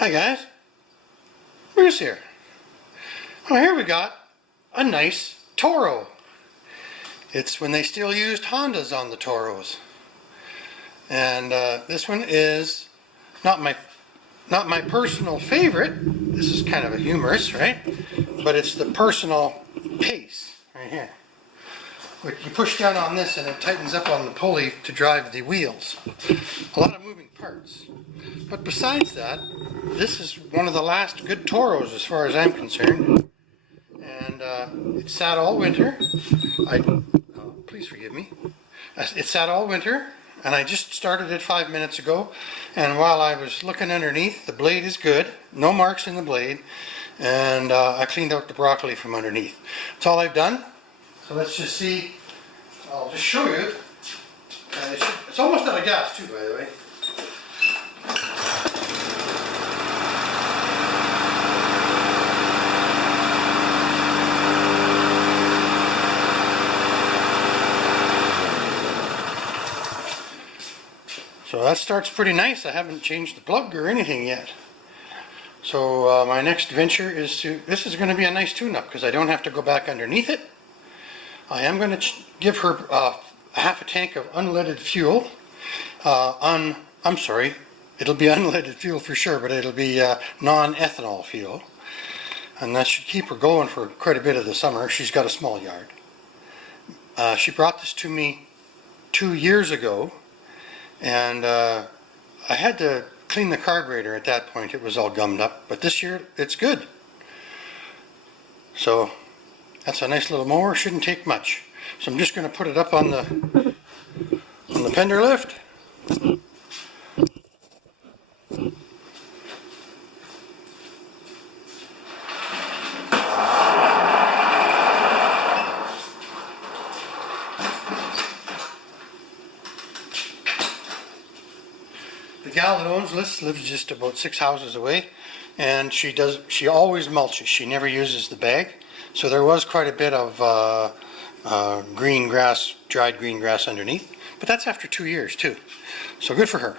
Hi guys, Bruce here. Well, here we got a nice Toro. It's when they still used Hondas on the Toros. And this one is not my personal favorite. This is kind of a humorous, right? But it's the Personal Pace right here. Which you push down on this and it tightens up on the pulley to drive the wheels. A lot of moving parts. But besides that, this is one of the last good Toros as far as I'm concerned. And it sat all winter. Please forgive me. It sat all winter, and I just started it 5 minutes ago. And while I was looking underneath, the blade is good. No marks in the blade. And I cleaned out the broccoli from underneath. That's all I've done. So let's just see. I'll just show you. It's almost out of gas too, by the way. So that starts pretty nice. I haven't changed the plug or anything yet. So my next venture is this is going to be a nice tune-up because I don't have to go back underneath it. I am going to give her half a tank of unleaded fuel. I'm sorry, it'll be unleaded fuel for sure, but it'll be non-ethanol fuel. And that should keep her going for quite a bit of the summer. She's got a small yard. She brought this to me 2 years ago. And I had to clean the carburetor at that point. It was all gummed up. But this year, it's good. So that's a nice little mower. Shouldn't take much. So I'm just going to put it up on the fender lift. The gal that owns this lives just about 6 houses away, and she always mulches. She never uses the bag, so there was quite a bit of green grass, dried green grass underneath. But that's after 2 years too, so good for her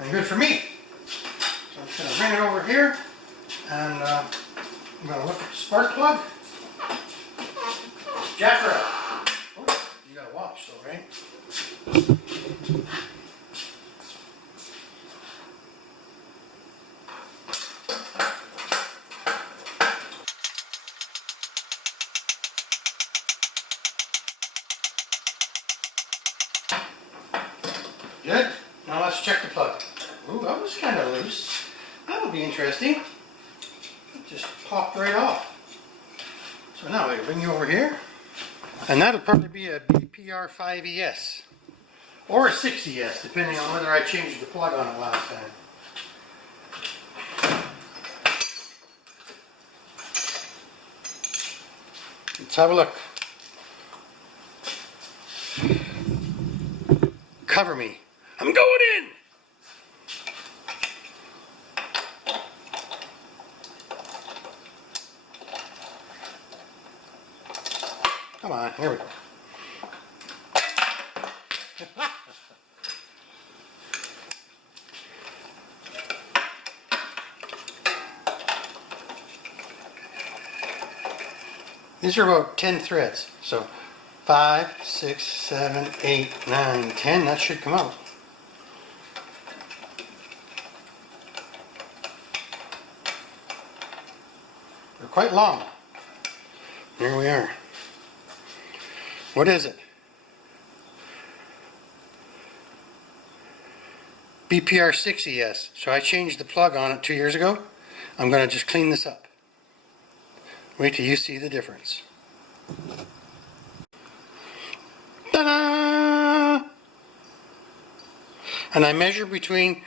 and good for me. So I'm just going to bring it over here, and I'm going to look at the spark plug. Jack her up. Oh, you got to watch though, right? Good. Now let's check the plug. Ooh, that was kind of loose. That'll be interesting. It just popped right off. So now I bring you over here. And that'll probably be a BPR 5ES. Or a 6ES, depending on whether I changed the plug on it last time. Let's have a look. Cover me. I'm going in! Come on, here we go. These are about 10 threads, so 5, 6, 7, 8, 9, 10, that should come out. They're quite long. Here we are. What is it? BPR 6ES. So I changed the plug on it 2 years ago. I'm going to just clean this up. Wait till you see the difference. Ta-da! And I measure between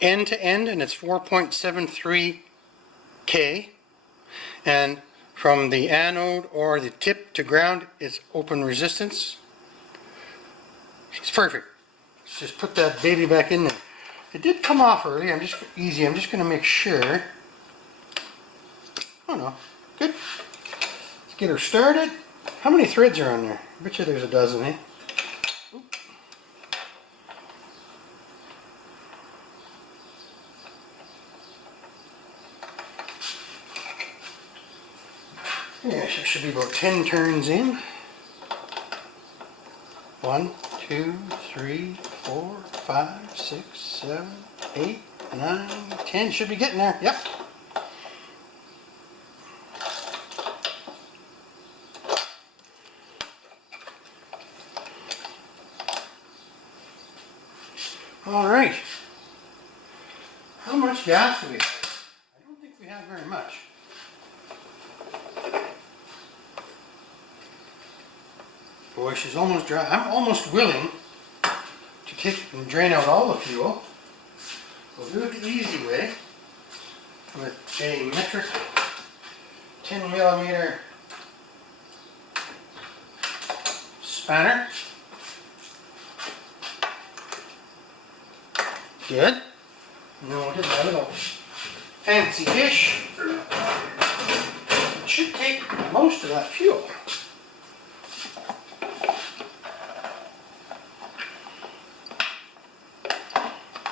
end to end, and it's 4.73 K. And from the anode or the tip to ground, it's open resistance. It's perfect. Let's just put that baby back in there. It did come off early. I'm just going to make sure. Oh no, good. Let's get her started. How many threads are on there? I bet you there's a dozen, eh? Oop. Yeah, so it should be about 10 turns in. 1, 2, 3, 4, 5, 6, 7, 8, 9, 10. Should be getting there. Yep. All right. How much gas do we have? I don't think we have very much. Boy, she's almost dry. I'm almost willing to take and drain out all the fuel. We'll do it the easy way with a metric 10 millimeter spanner. Good. And then we'll get my little fancy dish. It should take most of that fuel.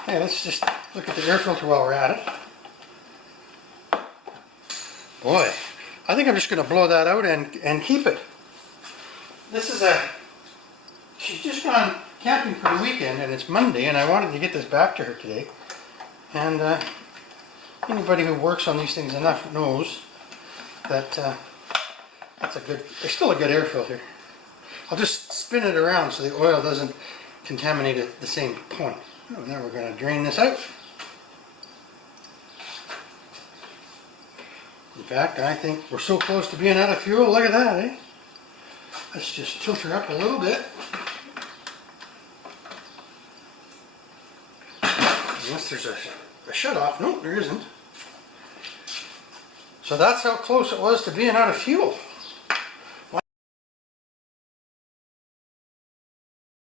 Okay, let's just look at the air filter while we're at it. Boy, I think I'm just going to blow that out and keep it. This is she's just gone camping for the weekend and it's Monday and I wanted to get this back to her today. And anybody who works on these things enough knows that there's still a good air filter. I'll just spin it around so the oil doesn't contaminate at the same point. Oh, now we're going to drain this out. In fact, I think we're so close to being out of fuel. Look at that, eh? Let's just tilt her up a little bit. Unless there's a shut-off. Nope, there isn't. So that's how close it was to being out of fuel.